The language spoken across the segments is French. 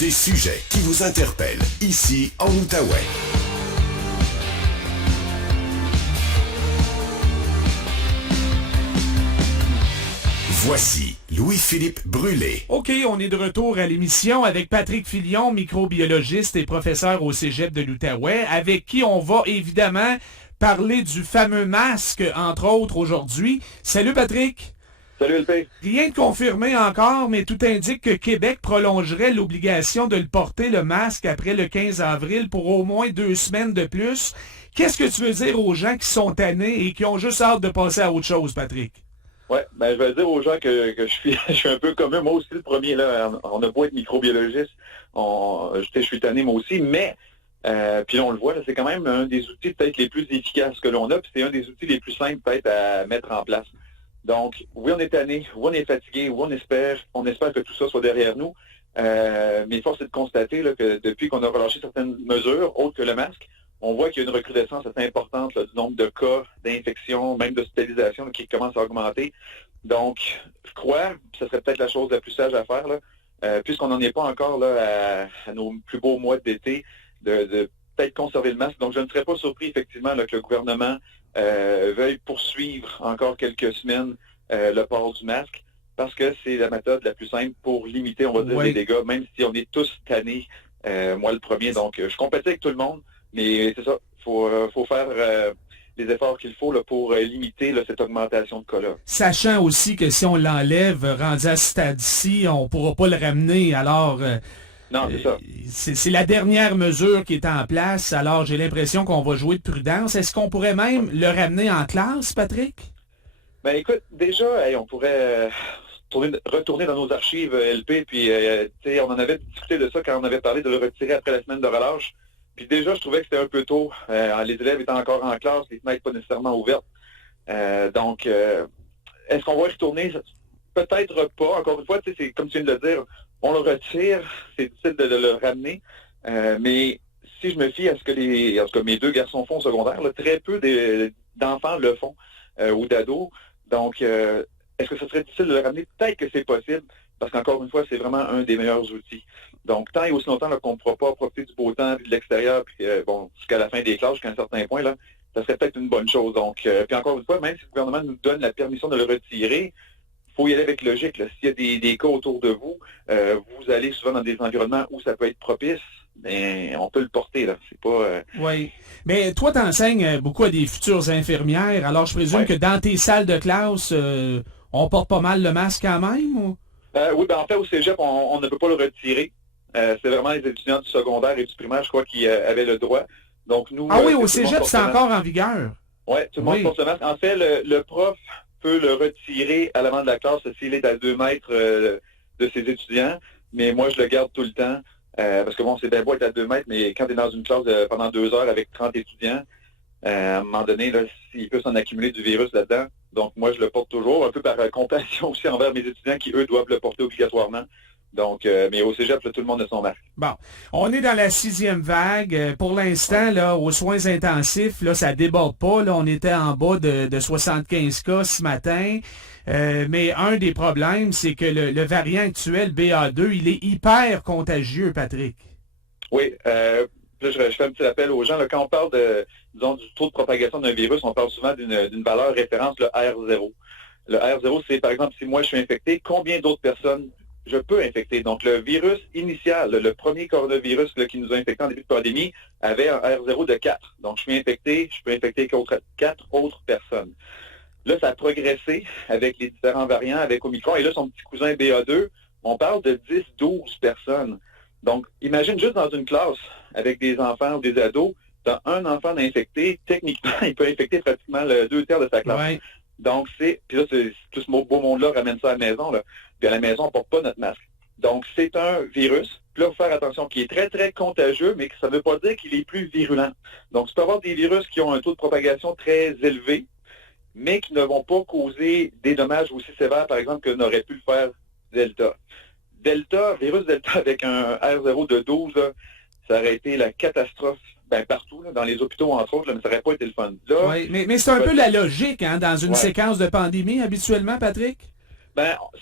Des sujets qui vous interpellent ici en Outaouais. Voici Louis-Philippe Brûlé. OK, on est de retour à l'émission avec Patrick Filion, microbiologiste et professeur au Cégep de l'Outaouais, avec qui on va évidemment parler du fameux masque, entre autres, aujourd'hui. Salut Patrick! Salut LP. Rien de confirmé encore, mais tout indique que Québec prolongerait l'obligation de le porter, le masque, après le 15 avril pour au moins 2 semaines de plus. Qu'est-ce que tu veux dire aux gens qui sont tannés et qui ont juste hâte de passer à autre chose, Patrick? Ouais, je vais dire aux gens que je suis un peu comme eux. Moi aussi, le premier, là, on a beau être microbiologiste, je suis tanné moi aussi, mais puis là, on le voit, là, c'est quand même un des outils peut-être les plus efficaces que l'on a, puis c'est un des outils les plus simples peut-être à mettre en place. Donc, oui, on est tanné, oui, on est fatigué, oui, on espère que tout ça soit derrière nous. Mais force est de constater là, que depuis qu'on a relâché certaines mesures, autres que le masque, on voit qu'il y a une recrudescence assez importante là, du nombre de cas d'infection, même d'hospitalisation là, qui commence à augmenter. Donc, je crois que ce serait peut-être la chose la plus sage à faire, là, puisqu'on n'en est pas encore là, à nos plus beaux mois d'été, de peut-être conserver le masque. Donc, je ne serais pas surpris effectivement là, que le gouvernement veuille poursuivre encore quelques semaines le port du masque, parce que c'est la méthode la plus simple pour limiter, on va dire, les dégâts, même si on est tous tannés, moi le premier. Donc, je compatis avec tout le monde, mais c'est ça, faut faire les efforts qu'il faut là, pour limiter là, cette augmentation de cas-là. Sachant aussi que si on l'enlève, rendu à ce stade-ci, on ne pourra pas le ramener, alors... Non, c'est ça. C'est la dernière mesure qui est en place, alors j'ai l'impression qu'on va jouer de prudence. Est-ce qu'on pourrait même le ramener en classe, Patrick? Ben écoute, déjà, on pourrait retourner dans nos archives LP, puis on en avait discuté de ça quand on avait parlé de le retirer après la semaine de relâche. Puis déjà, je trouvais que c'était un peu tôt. Les élèves étaient encore en classe, les fenêtres pas nécessairement ouvertes. Donc, est-ce qu'on va y retourner? Peut-être pas. Encore une fois, c'est comme tu viens de le dire, on le retire, c'est difficile de le ramener. Mais si je me fie à ce que mes 2 garçons font au secondaire, là, très peu d'enfants le font ou d'ados. Donc, est-ce que ce serait difficile de le ramener? Peut-être que c'est possible, parce qu'encore une fois, c'est vraiment un des meilleurs outils. Donc, tant et aussi longtemps qu'on ne pourra pas profiter du beau temps et de l'extérieur, puis jusqu'à la fin des classes, jusqu'à un certain point, là, ça serait peut-être une bonne chose. Donc, puis encore une fois, même si le gouvernement nous donne la permission de le retirer, il faut y aller avec logique. Là. S'il y a des cas autour de vous, vous allez souvent dans des environnements où ça peut être propice, mais on peut le porter. Là. C'est pas. Oui. Mais toi, tu enseignes beaucoup à des futures infirmières. Alors, je présume que dans tes salles de classe, on porte pas mal le masque quand même? Ou? Oui, en fait, au cégep, on ne peut pas le retirer. C'est vraiment les étudiants du secondaire et du primaire, je crois, qui avaient le droit. Donc, nous. Ah oui, au cégep, c'est encore en vigueur. Oui, tout le monde porte le masque. En fait, le prof peut le retirer à l'avant de la classe s'il est à 2 mètres de ses étudiants, mais moi, je le garde tout le temps, parce que c'est bien beau être à 2 mètres, mais quand tu es dans une classe pendant 2 heures avec 30 étudiants, à un moment donné, là, il peut s'en accumuler du virus là-dedans. Donc, moi, je le porte toujours, un peu par compassion aussi envers mes étudiants qui, eux, doivent le porter obligatoirement. Donc, mais au cégep, là, tout le monde a son masque. Bon, on est dans la 6e vague. Pour l'instant, là, aux soins intensifs, là, ça déborde pas. Là, on était en bas de 75 cas ce matin. Mais un des problèmes, c'est que le variant actuel, BA2, il est hyper contagieux, Patrick. Oui, là, je fais un petit rappel aux gens. Là, quand on parle du taux de propagation d'un virus, on parle souvent d'une valeur référence, le R0. Le R0, c'est, par exemple, si moi je suis infecté, combien d'autres personnes je peux infecter? Donc, le virus initial, le premier coronavirus là, qui nous a infectés en début de pandémie, avait un R0 de 4. Donc, je suis infecté, je peux infecter 4 autres personnes. Là, ça a progressé avec les différents variants, avec Omicron, et là, son petit cousin BA2, on parle de 10-12 personnes. Donc, imagine juste dans une classe avec des enfants ou des ados, tu as un enfant d'infecté, techniquement, il peut infecter pratiquement le 2 tiers de sa classe. Ouais. Donc, puis là, tout ce beau monde-là ramène ça à la maison, là. Puis à la maison, on ne porte pas notre masque. Donc, c'est un virus. Puis là, il faut faire attention, qui est très, très contagieux, mais que ça ne veut pas dire qu'il est plus virulent. Donc, tu peux avoir des virus qui ont un taux de propagation très élevé, mais qui ne vont pas causer des dommages aussi sévères, par exemple, que n'aurait pu le faire Delta. Virus Delta avec un R0 de 12, là, ça aurait été la catastrophe partout, là, dans les hôpitaux, entre autres, là, mais ça n'aurait pas été le fun. Là, oui, mais c'est un peu la logique hein, dans une séquence de pandémie, habituellement, Patrick?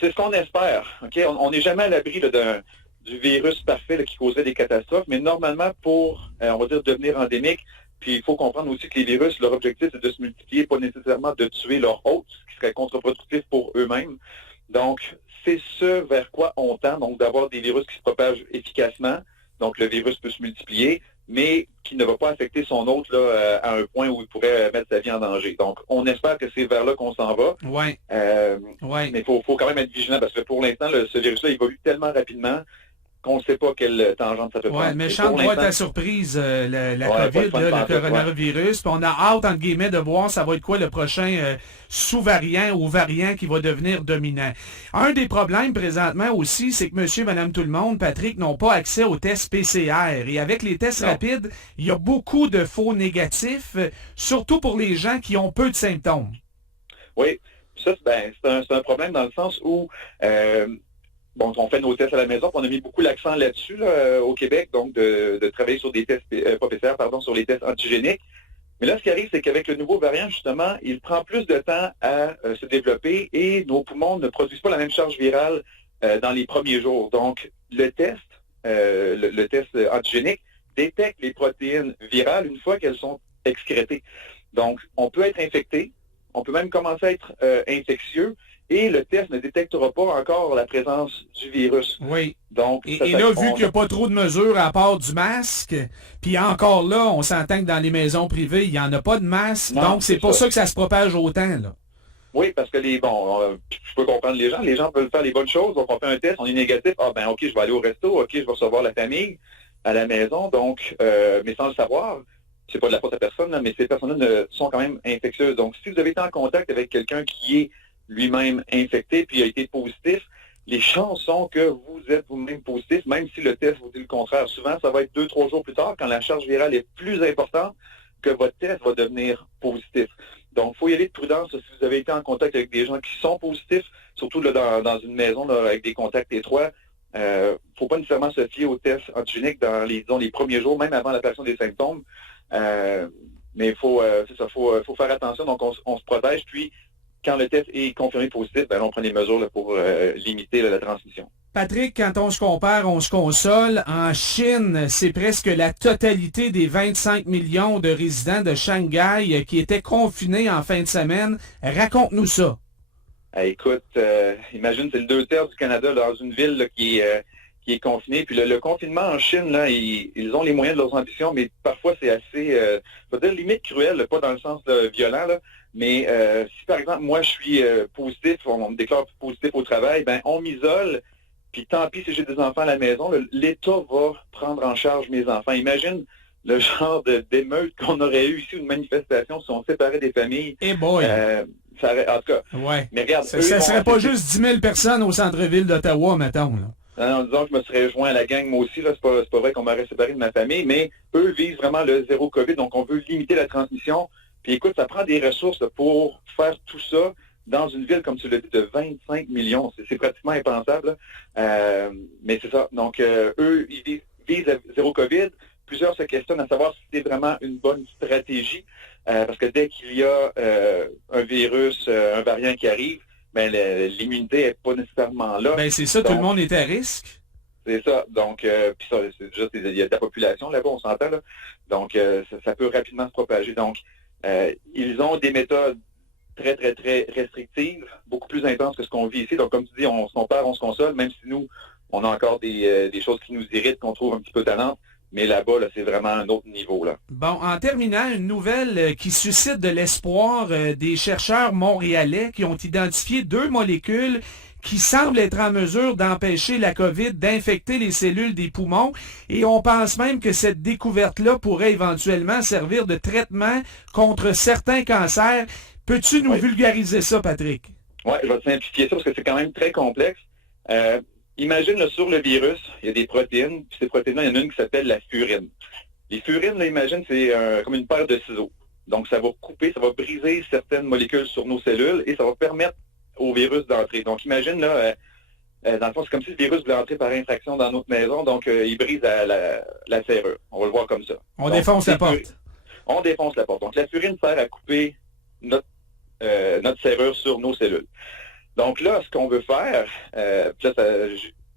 C'est ce qu'on espère. Okay? On n'est jamais à l'abri là, du virus parfait là, qui causerait des catastrophes, mais normalement pour, on va dire, devenir endémique, puis il faut comprendre aussi que les virus, leur objectif, c'est de se multiplier, pas nécessairement de tuer leur hôte, ce qui serait contre-productif pour eux-mêmes. Donc, c'est ce vers quoi on tend, donc d'avoir des virus qui se propagent efficacement. Donc, le virus peut se multiplier, mais qui ne va pas affecter son hôte là, à un point où il pourrait mettre sa vie en danger. Donc, on espère que c'est vers là qu'on s'en va. Ouais. Mais il faut quand même être vigilant parce que pour l'instant, ce virus-là évolue tellement rapidement qu'on ne sait pas quelle tangente ça peut prendre. Oui, méchante boîte à surprise, la COVID, le coronavirus. Puis on a hâte, entre guillemets, de voir ça va être quoi le prochain sous-variant ou variant qui va devenir dominant. Un des problèmes présentement aussi, c'est que monsieur, madame, tout le monde, Patrick, n'ont pas accès aux tests PCR. Et avec les tests rapides, il y a beaucoup de faux négatifs, surtout pour les gens qui ont peu de symptômes. Oui, ça, c'est un problème dans le sens où... Bon, on fait nos tests à la maison, puis on a mis beaucoup l'accent là-dessus là, au Québec, donc de travailler sur des tests, pas PCR, pardon, sur les tests antigéniques. Mais là, ce qui arrive, c'est qu'avec le nouveau variant, justement, il prend plus de temps à se développer et nos poumons ne produisent pas la même charge virale dans les premiers jours. Donc, le test antigénique détecte les protéines virales une fois qu'elles sont excrétées. Donc, on peut être infecté, on peut même commencer à être infectieux, et le test ne détectera pas encore la présence du virus. Oui. Donc, et là, vu qu'il n'y a pas trop de mesures à part du masque, puis encore là, on s'entend que dans les maisons privées, il n'y en a pas de masque, non, donc c'est pour ça que ça se propage autant, là. Oui, parce que je peux comprendre les gens veulent faire les bonnes choses, donc on fait un test, on est négatif, ok, je vais aller au resto, ok, je vais recevoir la famille à la maison, donc, mais sans le savoir, c'est pas de la faute à personne, là, mais ces personnes-là sont quand même infectieuses. Donc, si vous avez été en contact avec quelqu'un qui est lui-même infecté puis a été positif, les chances sont que vous êtes vous-même positif, même si le test vous dit le contraire. Souvent, ça va être 2-3 jours plus tard, quand la charge virale est plus importante, que votre test va devenir positif. Donc, il faut y aller de prudence si vous avez été en contact avec des gens qui sont positifs, surtout là, dans une maison là, avec des contacts étroits. Faut pas nécessairement se fier au test antigénique dans les premiers jours, même avant l'apparition des symptômes. Mais il faut faire attention, donc on se protège, puis quand le test est confirmé positif, on prend des mesures là, pour limiter la transmission. Patrick, quand on se compare, on se console. En Chine, c'est presque la totalité des 25 millions de résidents de Shanghai qui étaient confinés en fin de semaine. Raconte-nous ça. Écoute, imagine, c'est le 2/3 du Canada là, dans une ville là, qui est confinée. Puis le confinement en Chine, là, ils ont les moyens de leurs ambitions, mais parfois c'est assez, je veux dire, limite cruel, là, pas dans le sens violent, là. Mais si par exemple, moi je suis positif, on me déclare positif au travail, on m'isole, puis tant pis si j'ai des enfants à la maison, l'État va prendre en charge mes enfants. Imagine le genre d'émeute qu'on aurait eu ici, une manifestation, si on séparait des familles. Eh boy! En tout cas, ouais. Mais regarde, ça serait pas juste 10 000 personnes au centre-ville d'Ottawa, mettons, là. Non, disons que je me serais joint à la gang, moi aussi, là, c'est pas vrai qu'on m'aurait séparé de ma famille, mais eux visent vraiment le zéro COVID, donc on veut limiter la transmission. Puis écoute, ça prend des ressources là, pour faire tout ça dans une ville, comme tu l'as dit, de 25 millions. C'est pratiquement impensable. Mais c'est ça. Donc, eux, ils visent le zéro COVID. Plusieurs se questionnent à savoir si c'est vraiment une bonne stratégie. Parce que dès qu'il y a un virus, un variant qui arrive, l'immunité n'est pas nécessairement là. C'est ça, donc, tout le monde est à risque. C'est ça. Donc, puis ça, c'est juste, il y a de la population là-bas, on s'entend, là. Donc, ça peut rapidement se propager. Donc, ils ont des méthodes très, très, très restrictives, beaucoup plus intenses que ce qu'on vit ici. Donc, comme tu dis, on se compare, on se console, même si nous, on a encore des choses qui nous irritent, qu'on trouve un petit peu tannantes. Mais là-bas, là, c'est vraiment un autre niveau, là. Bon, en terminant, une nouvelle qui suscite de l'espoir des chercheurs montréalais qui ont identifié 2 molécules qui semblent être en mesure d'empêcher la COVID d'infecter les cellules des poumons. Et on pense même que cette découverte-là pourrait éventuellement servir de traitement contre certains cancers. Peux-tu nous vulgariser ça, Patrick? Oui, je vais te simplifier ça parce que c'est quand même très complexe. Imagine là, sur le virus, il y a des protéines, puis ces protéines-là, il y en a une qui s'appelle la furine. Les furines, là, imagine, c'est comme une paire de ciseaux. Donc, ça va couper, ça va briser certaines molécules sur nos cellules et ça va permettre au virus d'entrer. Donc, imagine, là, dans le fond, c'est comme si le virus voulait entrer par infraction dans notre maison, donc il brise la serrure. On va le voir comme ça. On défonce la porte. On défonce la porte. Donc, la furine sert à couper notre serrure sur nos cellules. Donc là, ce qu'on veut faire,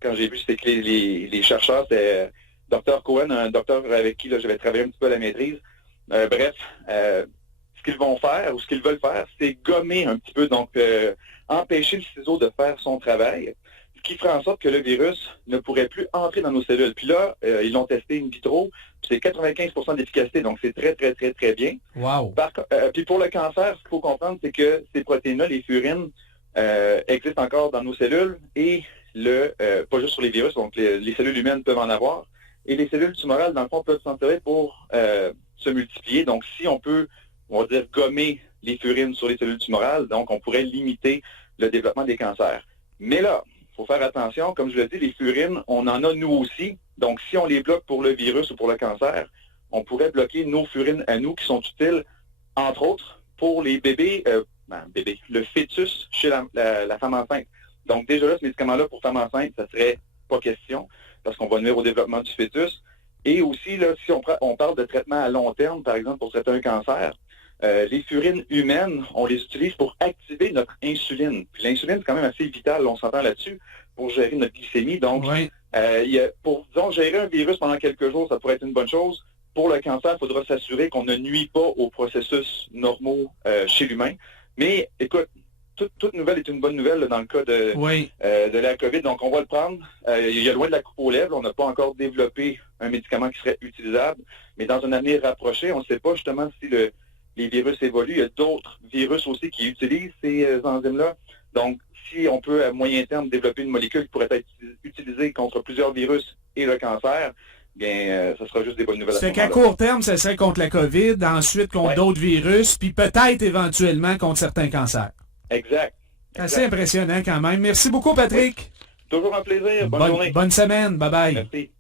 quand j'ai vu c'était que les chercheurs, c'était Dr. Cohen, un docteur avec qui là, j'avais travaillé un petit peu à la maîtrise. Bref, ce qu'ils vont faire ou ce qu'ils veulent faire, c'est gommer un petit peu, donc empêcher le ciseau de faire son travail, ce qui ferait en sorte que le virus ne pourrait plus entrer dans nos cellules. Puis là, ils l'ont testé in vitro, c'est 95% d'efficacité, donc c'est très, très, très, très bien. Wow! Puis pour le cancer, ce qu'il faut comprendre, c'est que ces protéines-là, les furines, existent encore dans nos cellules et pas juste sur les virus, donc les cellules humaines peuvent en avoir. Et les cellules tumorales, dans le fond, peuvent s'en servir pour se multiplier. Donc, si on peut, on va dire, gommer les furines sur les cellules tumorales, donc on pourrait limiter le développement des cancers. Mais là, il faut faire attention, comme je le dis, les furines, on en a nous aussi. Donc, si on les bloque pour le virus ou pour le cancer, on pourrait bloquer nos furines à nous qui sont utiles, entre autres, pour les bébés, le fœtus chez la femme enceinte. Donc, déjà là, ce médicament-là pour femme enceinte, ça serait pas question, parce qu'on va nuire au développement du fœtus. Et aussi, là, si on parle de traitement à long terme, par exemple, pour traiter un cancer, les furines humaines, on les utilise pour activer notre insuline. Puis l'insuline, c'est quand même assez vital, on s'entend là-dessus, pour gérer notre glycémie. Donc, Oui. pour, disons, gérer un virus pendant quelques jours, ça pourrait être une bonne chose. Pour le cancer, il faudra s'assurer qu'on ne nuit pas aux processus normaux chez l'humain. Mais, écoute, toute nouvelle est une bonne nouvelle là, dans le cas de la COVID. Donc, on va le prendre. Il y a loin de la coupe aux lèvres. On n'a pas encore développé un médicament qui serait utilisable. Mais dans un avenir rapproché, on ne sait pas justement si les virus évoluent. Il y a d'autres virus aussi qui utilisent ces enzymes-là. Donc, si on peut, à moyen terme, développer une molécule qui pourrait être utilisée contre plusieurs virus et le cancer, bien, ça sera juste des bonnes nouvelles. C'est qu'à court terme, ça serait contre la COVID, ensuite contre d'autres virus, puis peut-être éventuellement contre certains cancers. Exact. Assez impressionnant quand même. Merci beaucoup, Patrick. Oui. Toujours un plaisir. Bonne journée. Bonne semaine. Bye-bye. Merci.